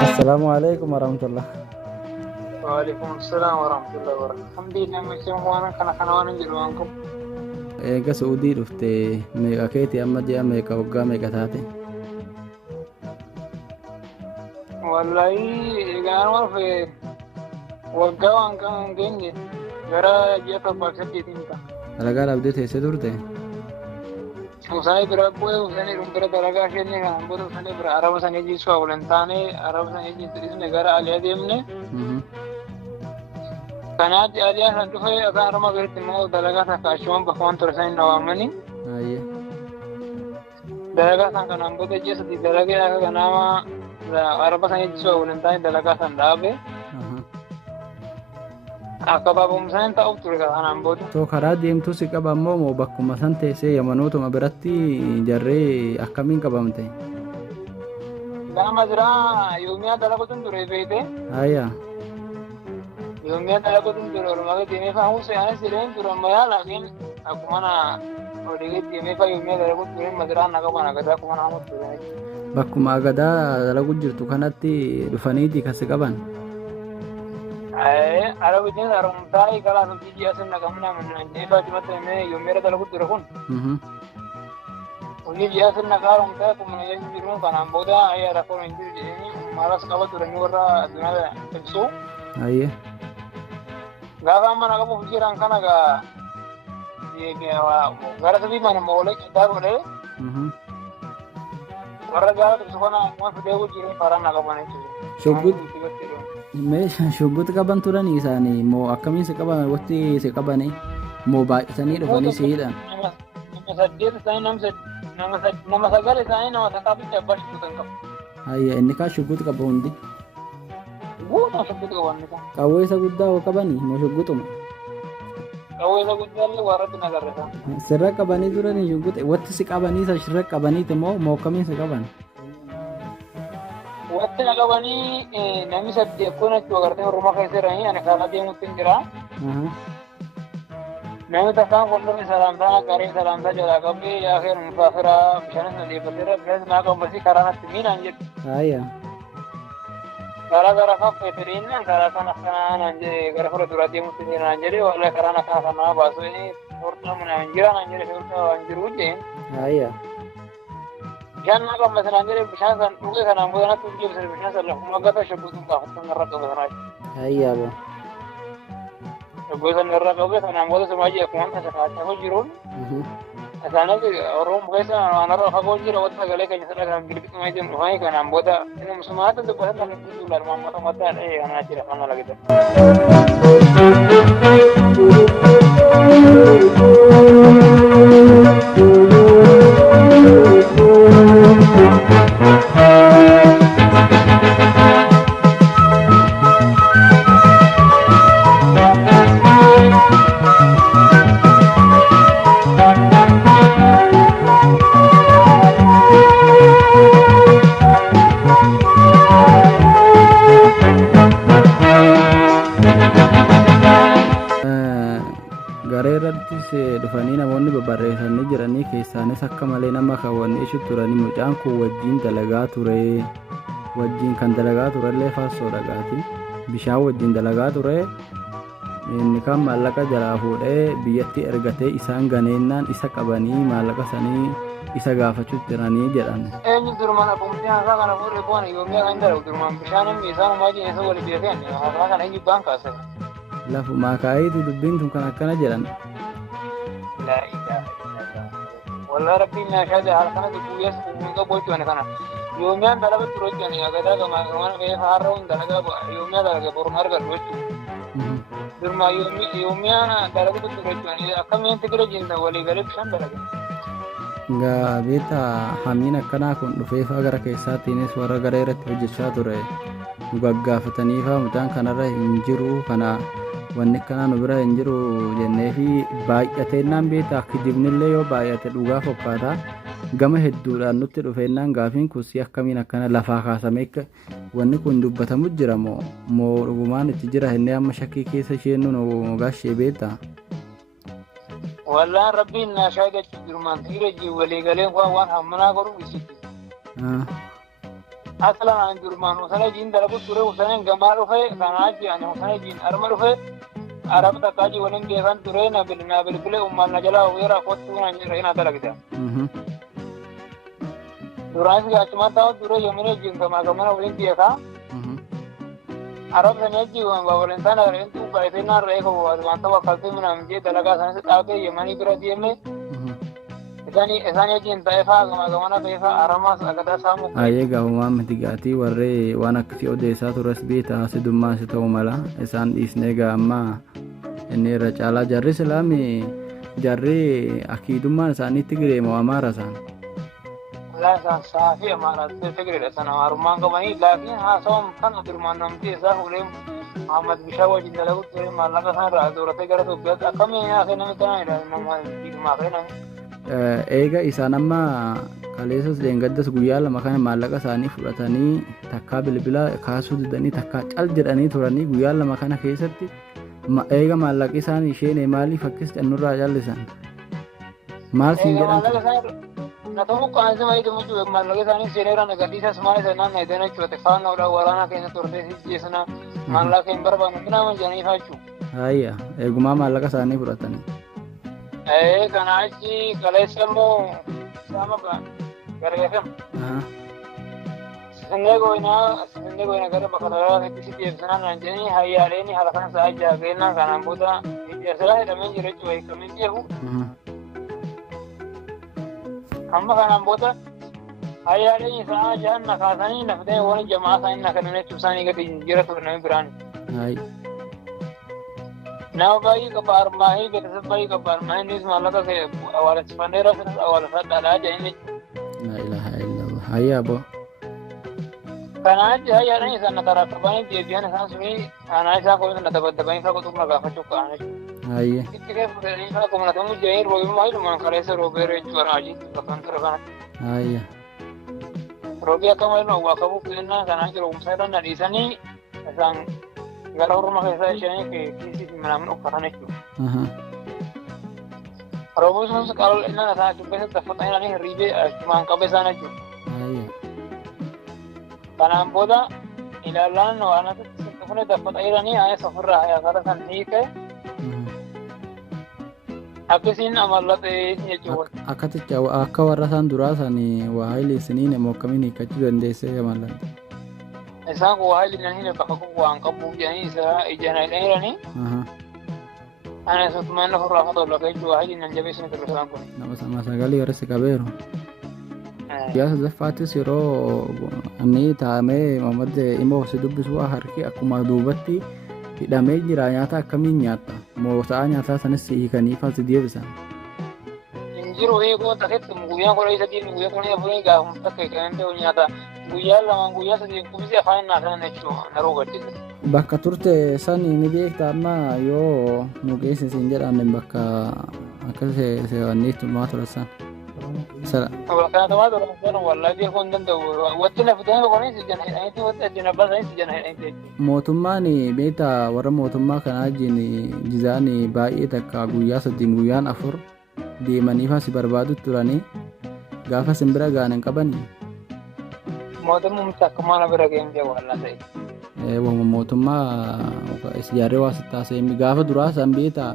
Assalamualaikum warahmatullahi. Waalaikumsalam warahmatullahi wabarakatuh. Alhamdulillah macam mana kana waan jiru ankum. Eega Suudii dhuftee meeqa keeti amma ji'a meeqa waggaa meeqa taate? Wallahi egaan warfe waggaa waan kan geenye gara ji'a torbaaf saddeetiin ta'a. Dalagaa dhabdee teessee turte? Usanii bira bu'ee usanii dhumbira dalagaa isheenii kan booda usanii bira araba sanii jiisuu hawlan taane araba sanii jiisuu gara aliyaa deemne. Kanaatti aliyaa kan dhufe akaan arama garitti immoo dalagaa takka achumaan bakka waan ture sanii na waamanii. Dalagaa san kanaan booda ji'a sadii dalagee akka kanaama araba sanii jiisuu hawlan taane dalagaa san dhaabe. Akka baabumsaan ta'uuf ture kanaan booda. Too karaa deemtuu si qaba moo bakkuma san teessee yamanootuma biratti jarree akkamiin qabamte? Gama jiraa yoomiyaa dalaguutu ture beekte. Ayyaa. Yoomiyaa dalaguutu ture oolmaa deemee fa'aa huusee anas jedheen ture ammayyaa laakiin akkuma na odeegee deemee fa'aa yoomiyaa dalaguutu ture madiraan na qaban agadaa akkuma na hamu ture. Bakkuma agadaa dalaguu jirtu kanatti dhufaniiti kasi qaban? Arabitiin arumtaa kalaa fi ji'a sinna qabna manjee dimatti mee yoomiyaa dalaguutu ture kun. Hojii ji'a sinna qaarumtaa akkuma jiru kanaan booda ayyaa rakkoo hin jiru jedhanii maalas qaba turanii warra addunyaa ibsu. Ayyee. Gaafa amma na qabu hojiiraan kana gaa gara sabii mana moolee ciddaa godhee warra gaara ibsu kana waan fidee hojiiraan faaraan na qaban jechuudha. Meeshaan shubbitti qaban turanii isaanii moo akkamiin si qaban watti si qabanii moo baay'isanii dhufanii si hidhan? Nama saddeet isaanii nama sagal isaanii nama takkaa fi abbaa shubbitan qabu. Ayya inni kaan shubbitti qaba hundi. Guutuu shubbitti qaban isaa. Qawwee isa guddaa hoo qabanii moo shubbituma? Qawwee isa guddaa illee warratti nagarrisa. Sirra qabanii turanii shubbitti watti si qabanii isa sirra qabaniiti moo akkamiin si qaban? Watti na qabanii namni saddeet kun achi agartee Oromoo keessa jiranii ani karaa deemuutti hin jira. Namni takkaan fuuldurri salaamtaa qaree salaamtaa jalaa qabee yaa keenu musaafiraa bishaanis na deeffateera bishaanis naa qabasii karaa natti miinaan jedhu. Ayya. Karaa gara kaffeetiriin karaa kan akkanaa naan jedhe gara fuula duraa deemuutti jira naan jedhe wallee karaa akkanaa kanaa baasuu furdaa munaa hin jira naan jedhe furdaa waan jiru jeen. Ayya. Bishaan naa qabate naan jedhe bishaan san dhugee kanaan booda natti deebisee bishaan san lafuma gata shabbuutuun gaafatan irra qabatan. Ayya boo. Gosa irra qabee kanaan booda samaajii akkuma tasa kaachaa jiruun isaanis Oromoo keessa waanarra fagoo jira wanta sagalee keenya sadha kan bilbilumaa jiru dhufanii kanaan booda inni musumaata dubbatan kan itti duulaan maammata mataa dhahee kanaa jira kan alagitan. Garee irrattis dhufanii namoonni babbarreessanii jiranii keessaanis akka malee nama kaawwanneessu turanii mucaan kun wajjin dalagaa ture wajjin kan dalagaa turellee faarsoo dhagaati bishaan wajjin dalagaa ture inni kan maallaqa jalaa fuudhee biyyatti ergatee isaan ganeennaan isa qabanii maallaqa sanii isa gaafachuu jiranii jedhan. Eenyu durmaan abbootii haasaa kana fuudhee bu'an yoomiyaa kan dalagu durmaan bishaan inni isaan umaa jireenya waliin beekan haasaa kana eenyu baan kaase. Lafumaa kaayitu dubbiin tun kan akkana jedhan. Walaa rabbiin meeshaa jaal kana guyyaas kunuunsa bocuun kana yoomiyaan dalaga turuu jiranii agadaa gamaa gahee haara'uun dalagaa yoomiyaa dalaga boruun argatu jechuudha. Durmaa yoomiyaan dalaga turuu jiranii akkamiin tigira jinta walii galee bishaan dalaga. Gaa beeta hamiin akkanaa kun dhufeefaa gara keessaatiinis warra gara irratti hojjechaa ture nu gaggaafataniifaa mucaan kanarra hin jiru kana wanni akkanaa nu bira hin jiru jennee fi baay'ateennaan beeta akka dibnillee yoo baay'ate dhugaa fakkaata gama hedduudhaan nutti dhufeennaan gaafiin kun si akkamiin akkana lafaa kaasamee wanni kun dubbatamu jira moo dhugumaan itti jira inni amma shakkii keessa isheen nu gaashee beektaa? Wallaan rabbiin naa shaagachi jirumaan tiira ji walii galeen waan hammanaa godhu ibsitti. Aslan aan jirumaan usana jiin dalagu ture usanen gamaa dhufe kanaa ji'an usana jiin arma dhufe arab takkaa ji waliin geefan ture na bilbile ummaan na jalaa weeraa kottuu na jireenyaa dalagita. Duraan si achumaan ta'u dura yommuu jiin gamana waliin beekaa. Arab sana ji waliin sana reentu baay'ee na reeku wanta wakkaltee minam jee dalagaa sanis dhaabee yemanii bira deemee. Isaan eegiin ta'ee fa'aa gamana ta'ee fa'aa aramaas agadaa saamu. Egaa uumaan miti gaatii warree waan akkasii odeessaa tures beektaa sidummaa si ta'u mala isaan dhiisnee egaa amma inni irra caalaa jarri islaamii jarri akiidummaan isaaniitti gireema amaara isaan. Isaan saafii amaara Tigireedha sana harummaan qabanii laakiin haasawaan kan durmaan namtii isaa fuudhee Muhammad Bishaa wajjin dalagu ture maallaqa sanarraa dooratee gara Itoophiyaatti akkamiin haasee namni kanaa nama dhiigumaa kenname. Eega isaan amma kaleessas leengaddas guyyaa lama kana maallaqa isaanii fudhatanii takkaa bilbila kaasuu didanii takkaa cal jedhanii turanii guyyaa lama kana keessatti eega maallaqi isaanii isheen maaliif akkas cannurraa callisan maal siin jedhan Natamu kaansi malee tumuju maallaqa isaanii seeneeraan agarsiisas maal isa naan eedana jechuudha faanaadhaan waraanaa keessa turtee jeesana maallaqa hin barbaanne minaaman jedhanii faachuu. Ayya eegumaa maallaqa isaanii fudhatanii. Kana achi kaleessa immoo sama gargaafam. Sinnee goyna gara bakka dalagaa itti deebisanaan naan jedhanii hayyaaleen haala kana sa'a jaageenaan kanaan booda ijaarsa hidhamee jira jechuudha hiikamee beeku. Amma kanaan booda hayyaaleen sa'a jahan na kaasanii nafdee waan jamaa isaanii na kennan jechuun isaanii gadi jira ture namni biraan. Nama baay'ee qaba armaahii beeksisa baay'ee qaba armaahii innis maallaqa kee awwaalessifanneera fidas awwaaleffadhaadhaa jedhanii jechuudha. Hayyaa boo. Kanaan achi hayyaadhaan isaan na taraafabanii deebi'an isaan sunii aanaa isaa koomisa na dabaddabanii fa'aa qotuuf na gaafachuu ka'an jechuudha. Hayya. Itti kee fudhatanii fa'aa koomanatamuu jedhanii roobimmaa hidhumaan kaleessa roobeera jechuudha hojii bakkaan ture kanatti. Hayya. Roobii akka malee waa qabuuf kennaa kanaan jiru humsa irra na dhiisanii isaan gara horma keessaa ishanii kiisii manaamin uffatan jechuudha. Roobuu sunis qal'inaan isaa achi keessatti daffatanii hirriibee achumaan qabe isaan jechuudha. Kanaan booda ilaalaan waan asitti sitti daffataa jiranii ayes ofirraa hayaasara kan hiike akkasiin amallaxee jechuudha. Akkaticha akka warra isaan duraa sanii waa hailiisiniin immoo akkamiin hiikkachuu dandeessee amallatte? Isaan kun waa hailiin hin bakka waan qabuuf jedhanii isaa ijaan hidhanii ana sutmaan ofirraa fatoo lafa jechuudha waa hailiin jabeessanii ture isaan kun. Nama sagalee warra si qabeeru. Siyaasa zaffaattis yeroo inni taa'amee Muhammad immoo si dubbisu harki akkuma duubatti hidhamee jira nyaata akkamiin nyaatta moo sa'a nyaataa sanis hiikanii fasi deebisan. Injiru eegoo taketti guyyaan kudha isa diin guyyaa kudha afurii gaafum takka kan ta'u nyaata guyyaa lamaan guyyaa sadii kubisi afaan naasan jechuudha naroo gadhiisa. Bakka turte sani ni beekta amma yoo nu geessisin jedhamne bakka akka seewanniitu maa turesan. Kanatuma turan wallahi beekuu hin danda'u watti na fidanii boqonnii si jana hidhaniiti watti addi na baasanii si jana hidhaniiti. Mootummaan beekta warra mootummaa kanaa wajjin jizaan baay'ee takka guyyaa sadiin guyyaan afur deemanii fasi barbaadu turanii gaafa simbira gaan hin qabanii. Mootummaan takka maana bira geemjee wallaa ta'e. Mootummaa ijaarree waa sittaasee gaafa duraa san beekta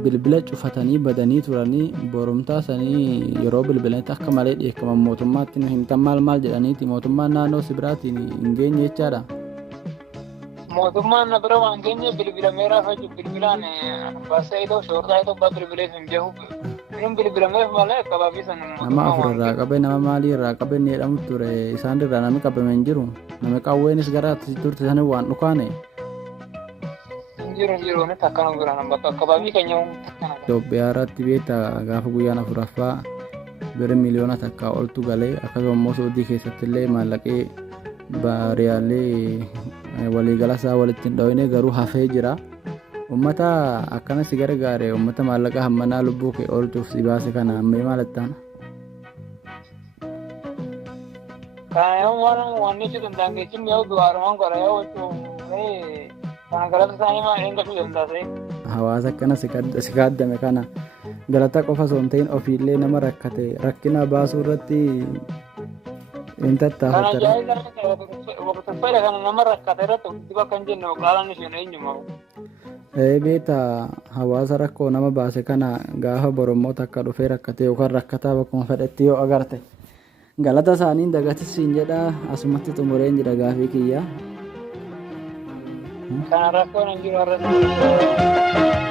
bilbila cufatanii badanii turanii borumtaa sanii yeroo bilbilanitti akka malee dheekkaman mootummaatti nu himtan maal jedhaniiti mootummaan naannoo si biraatiin hin geenye jechaadha. Mootummaan na bira waan geenye bilbilameeraa faju bilbilaan baasee itoo shoortaa itoo baa bilbileef hin beeku inni bilbilameef malee qabaabii san nama afur irraa qabe nama maalii irraa qabe inni jedhamu ture isaan irraa namni qabame hin jiru namni qawweenis gara turte sanii waan dhukaane. Jiru ni takkan biraan bakka kabaabii keenya Itoophiyaa irratti beekta gaafa guyyaan afuraffaa bira miliyoona takka oltu galee akkasuma immoo Saudii keessatti illee maallaqee riyaalee waliigala isaa walitti hin dhawine garuu hafee jira. Uummata akkana si gargaare uummata maallaqa hammanaa lubbuu kee oolchuuf si baase kana ammee maalattaan? Kana yoo waan inni danda'an geejjibni yoo du'aarumaan godha yoo jechuun kana galata isaanii maa eeggachuu danda'a. Hawaasa akkana si kaaddame kana galata qofa osoo hin ta'in ofiillee nama rakkate rakkina baasuu irratti hin tattaafatara. Kana jaayila kana nama rakkate irratti diba kan jennu qaalaan isheen eenyuma. Beeta hawaasa rakkoo nama baase kana gaafa borommoota akka dhufee rakkate yookaan rakkataa bakkuma fedhetti yoo agarte galata isaaniin dagatisiin jedha asumatti xumureen jedha gaafii kiyya. Kana rakkoon hin jiru irratti.